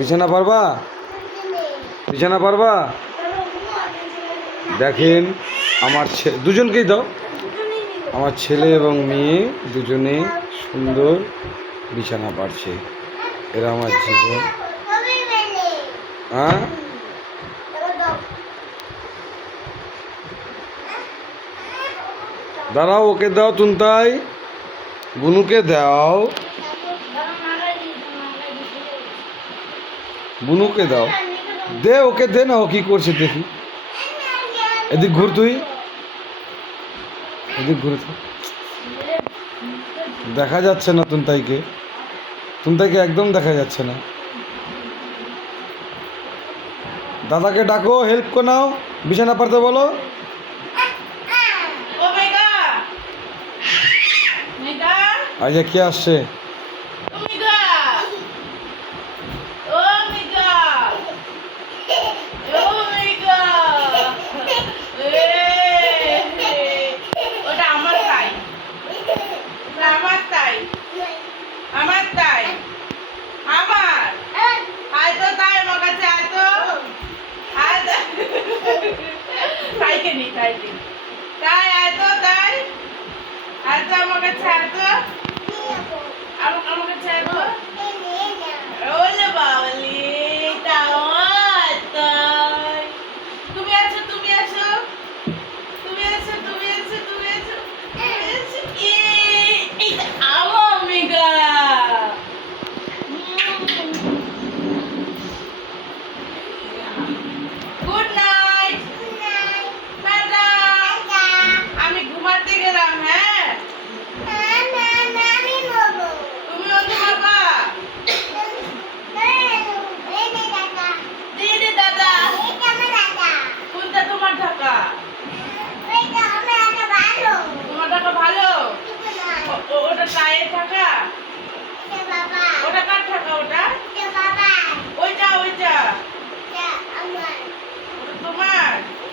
বিছানা পারবা? বিছানা পারবা? দেখেন আমার দুজনকেই দাও। আমার ছেলে এবং মেয়ে দুজনেই সুন্দর বিছানা পারছে। এরা আমার জীবন। হ্যাঁ, দাঁড়াও, ওকে দাও তুনতাই, বুনুকে দাও, বুনুকে দাও, দে ওকে, দে না, ও কি করছে দেখি। এদিক ঘুর, তুই এদিক ঘুরে, দেখা যাচ্ছে না তুনতাইকে, তুনতাইকে একদম দেখা যাচ্ছে না। দাদাকে ডাকো, হেল্প করে নাও, বিছানা পারতে বলো। আচ্ছা, কে আসছে?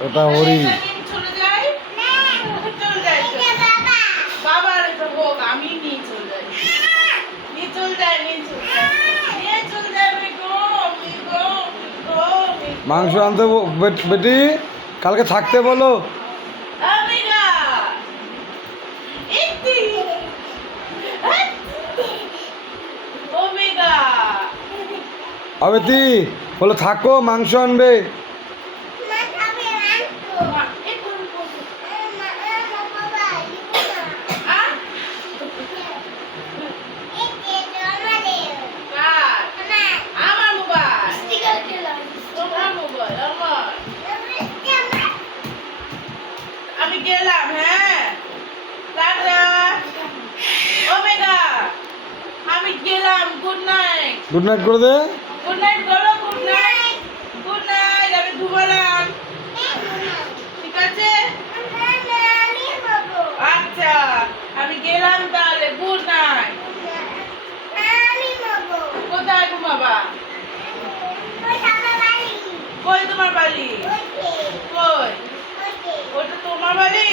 ওটা হরি। মাংস আনতে বেটি, কালকে থাকতে বলো। বেটি বলো থাকো, মাংস আনবে। গুড নাইট করে দে। গুড নাইট করো, গুড নাইট, গুড নাইট। আমি ঘুমালাম, ঠিক আছে? আচ্ছা, আমি গেলাম তাহলে, গুড নাইট। কোথায় ঘুমাবা? কই তোমার বাড়ি? কই? ওটা তোমার বাড়ি?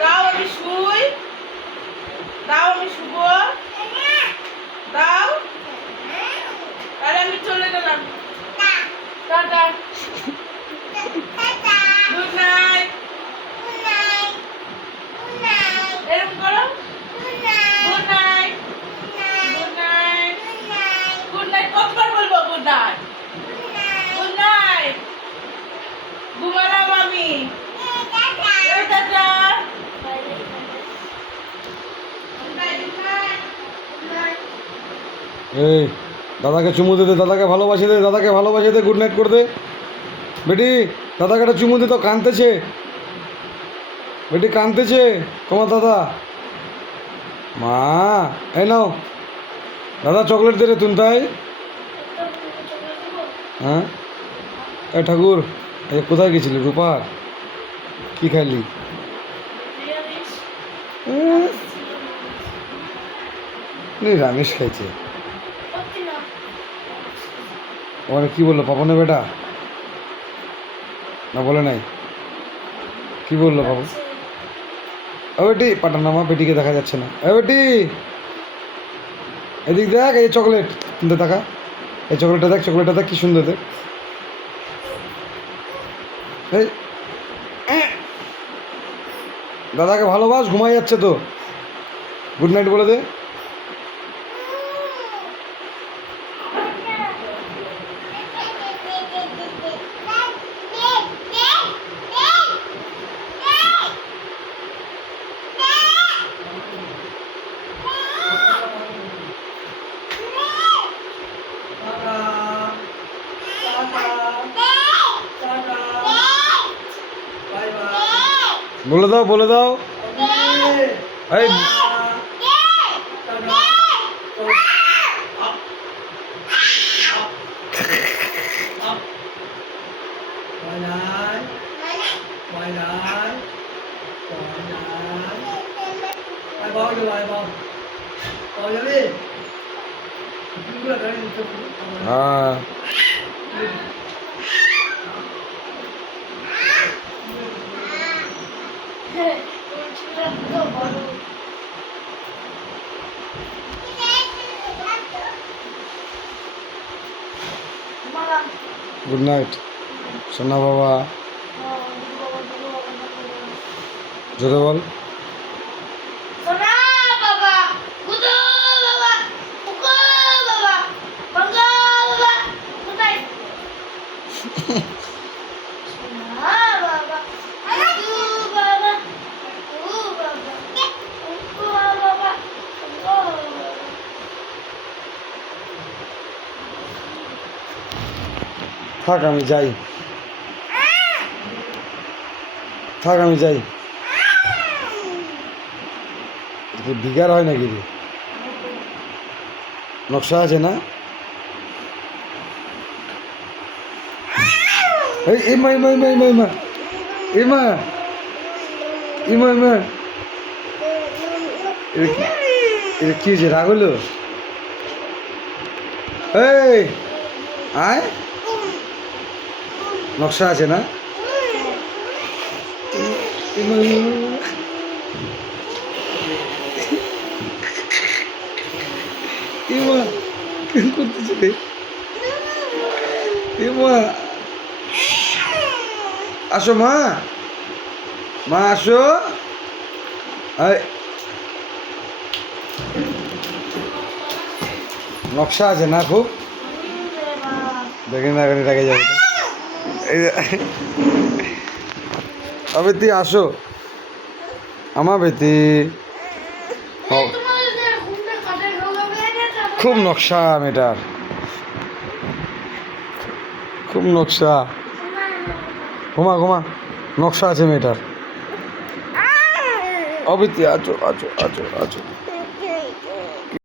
দাও আমি শুই, দাও আমি শুব, দাও। তাহলে আমি চলে গেলাম, টাটা, গুড নাইট। এরকম করো, good night, good night, good night. কতবার বলবো গুড নাইট? Good night. ঘুমালাম আমি, টাটা। এই দাদাকে চুমু দে, দাদাকে ভালোবাসে দে, দাদাকে ভালোবাসে দে, গুড নাইট করে দে। বেটি দাদাকে একটা চুমু দে, তো কাঁদতেছে বেটি, কাঁদতেছে তোমার দাদা। মা এই নাও, দাদা চকলেট দে রে তুনতাই। হ্যাঁ, এ ঠাকুর, এই কোথায় গেছিলি রূপা? কি খাইলি? নিরামিষ খাইছে। ওখানে কি বললো পাপনের বেটা? না বলে নাই? কি বললো পাপন? ও বেটি, পাটার নামা, বেটিকে দেখা যাচ্ছে না। এ বেটি এদিক দেখ, এই চকলেট কিনতে টাকা। এই চকলেটটা দেখ কি সুন্দর দেখ। এই দাদাকে ভালোবাস, ঘুমাই যাচ্ছে তো। গুড নাইট বলে দে। বলে দাও এই হ্যাঁ গুড নাইট সোনা বাবা। জোরে বল। থাক আমি যাই, বিঘার হয় নাকি রে? নকশা আছে না? এই মা এটা কি হয়েছে? রাগ হলো? এই আয়, নকশা আছে না? করতেছে রে? আসো মা আসো। নকশা আছে না খুব? দেখি না এখন রেগে যাবে। বেতি আসো আমার বেতি। খুব নকশা মেয়েটার, খুব নকশা। ঘুমা নকশা আছে মেয়েটার। অবিতি আছো।